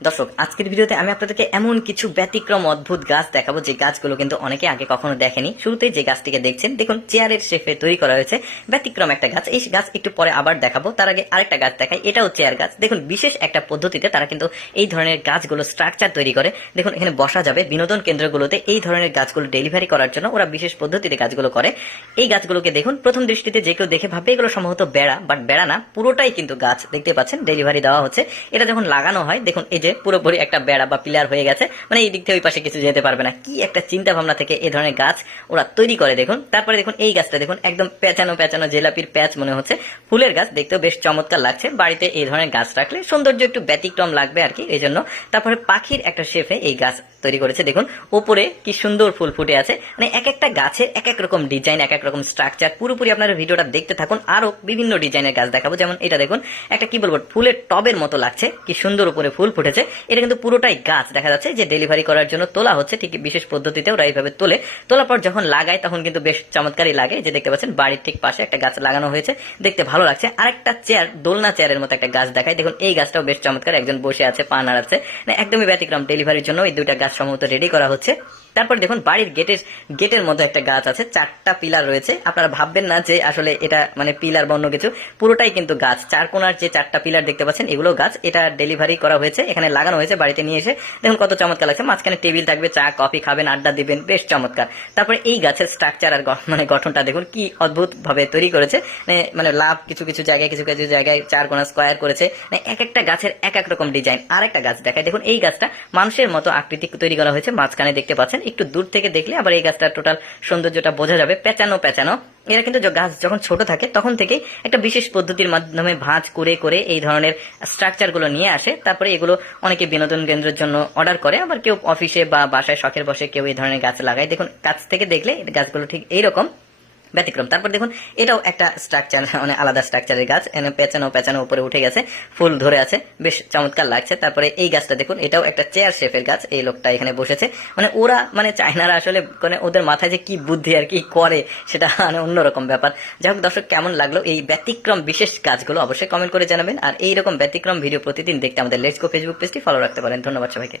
দর্শক, আজকের ভিডিওতে আমি আপনাদেরকে এমন কিছু ব্যতিক্রম অদ্ভুত গাছ দেখাবো যে গাছগুলো কিন্তু অনেকে আগে কখনো দেখেনি। শুরুতেই যে গাছটিকে দেখছেন, দেখুন চেয়ারের শেপে তৈরি করা হয়েছে, ব্যতিক্রম একটা গাছ। এই গাছ একটু পরে আবার দেখাবো, তার আগে আরেকটা গাছ দেখাই। এটাও চেয়ার গাছ। দেখুন, বিশেষ একটা পদ্ধতিতে তারা কিন্তু এই ধরনের গাছগুলো স্ট্রাকচার তৈরি করে। দেখুন, এখানে বসা যাবে। বিনোদন কেন্দ্রগুলোতে এই ধরনের গাছগুলো ডেলিভারি করার জন্য ওরা বিশেষ পদ্ধতিতে গাছগুলো করে। এই গাছগুলোকে দেখুন, প্রথম দৃষ্টিতে যে কেউ দেখে ভাববে এগুলো সম্ভবত বেড়া, বাট বেড়া না, পুরোটাই কিন্তু গাছ। দেখতে পাচ্ছেন ডেলিভারি দেওয়া হচ্ছে। এটা যখন লাগানো হয়, দেখুন এই যে পুরোপুরি একটা বেড়া বা পিলার হয়ে গেছে, মানে এই দিক থেকে ওই পাশে কিছু যেতে পারবে না। কি একটা চিন্তা ভাবনা থেকে এই ধরনের গাছ ওরা তৈরি করে দেখুন। তারপরে দেখুন এই গাছটা দেখুন, একদম পেঁচানো পেঁচানো জেলাপির প্যাচ মনে হচ্ছে। ফুলের গাছ, দেখতেও বেশ চমৎকার লাগছে। বাড়িতে এই ধরনের গাছ রাখলে সৌন্দর্য একটু ব্যতিক্রম লাগবে আর কি, এই জন্য। তারপরে পাখির একটা শেপে এই গাছ তৈরি করেছে। দেখুন ওপরে কি সুন্দর ফুল ফুটে আছে। মানে এক একটা গাছের এক এক রকম ডিজাইন, এক এক রকম স্ট্রাকচার। পুরোপুরি আপনারা ভিডিওটা দেখতে থাকুন, আরো বিভিন্ন ডিজাইনের গাছ দেখাবো। যেমন এটা দেখুন, একটা কি বলবো, ফুলের টবের মতো লাগছে, কি সুন্দর উপরে ফুল ফুটেছে। এটা কিন্তু পুরোটাই গাছ। দেখা যাচ্ছে যে ডেলিভারি করার জন্য তোলা হচ্ছে, ঠিক বিশেষ পদ্ধতিতে ওরা এইভাবে তোলে। তোলার পর যখন লাগায় তখন কিন্তু বেশ চমৎকারই লাগে। যে দেখতে পাচ্ছেন বাড়ির ঠিক পাশে একটা গাছ লাগানো হয়েছে, দেখতে ভালো লাগছে। আরেকটা চেয়ার, দোলনা চেয়ারের মতো একটা গাছ দেখায়। দেখুন এই গাছটাও বেশ চমৎকার, একজন বসে আছে, পা নাড়াচ্ছে। মানে একদমই ব্যতিক্রম। ডেলিভারির জন্য এই দুইটা গাছ সম্ভবত রেডি করা হচ্ছে। তারপর দেখুন বাড়ির গেটের মধ্যে একটা গাছ আছে, 4টা পিলার রয়েছে। আপনারা ভাববেন না যে আসলে এটা মানে পিলার বা অন্য কিছু, পুরোটাই কিন্তু গাছ। চার কোনার যে 4টা পিলার দেখতে পাচ্ছেন, এগুলো গাছ। এটা ডেলিভারি করা হয়েছে, এখানে লাগানো হয়েছে বাড়িতে নিয়ে এসে। দেখুন কত চমৎকার লাগছে। মাঝখানে টেবিল থাকবে, চা কফি খাবেন, আড্ডা দিবেন, বেশ চমৎকার। তারপরে এই গাছের স্ট্রাকচার আর মানে গঠনটা দেখুন কি অদ্ভুত ভাবে তৈরি করেছে। মানে লাভ কিছু কিছু জায়গায়, কিছু কিছু জায়গায় 4 কোনা স্কোয়ার করেছে। এক একটা গাছের এক এক রকম ডিজাইন। আর একটা গাছ দেখায়। দেখুন এই গাছটা মানুষের মতো আকৃতি তৈরি করা হয়েছে, মাঝখানে দেখতে পাচ্ছেন। একটু দূর থেকে দেখলে আবার এই গাছটার টোটাল সৌন্দর্যটা বোঝা যাবে। পেঁচানো পেঁচানো। এরা কিন্তু গাছ যখন ছোট থাকে তখন থেকেই একটা বিশেষ পদ্ধতির মাধ্যমে ভাঁজ করে করে এই ধরনের স্ট্রাকচার গুলো নিয়ে আসে। তারপরে এগুলো অনেকে বিনোদন কেন্দ্রের জন্য অর্ডার করে, আবার কেউ অফিসে বা বাসায় শখের বসে কেউ এই ধরনের গাছ লাগায়। দেখুন কাছ থেকে দেখলে গাছগুলো ঠিক এইরকম ব্যতিক্রম। তারপর দেখুন এটাও একটা স্ট্রাকচার, মানে আলাদা স্ট্রাকচারের গাছ। এনে পেঁচানো পেঁচানো উপরে উঠে গেছে, ফুল ধরে আছে, বেশ চমৎকার লাগছে। তারপরে এই গাছটা দেখুন, এটাও একটা চেয়ার শেপের গাছ। এই লোকটা এখানে বসেছে। মানে ওরা মানে চায়নারা আসলে মানে ওদের মাথায় যে কি বুদ্ধি আর কি করে সেটা মানে অন্যরকম ব্যাপার। যাই হোক দর্শক, কেমন লাগলো এই ব্যতিক্রম বিশেষ গাছগুলো অবশ্যই কমেন্ট করে জানাবেন। আর এইরকম ব্যতিক্রম ভিডিও প্রতিদিন দেখতে আমাদের লেটস গো ফেসবুক পেজটি ফলো রাখতে পারেন। ধন্যবাদ সবাইকে।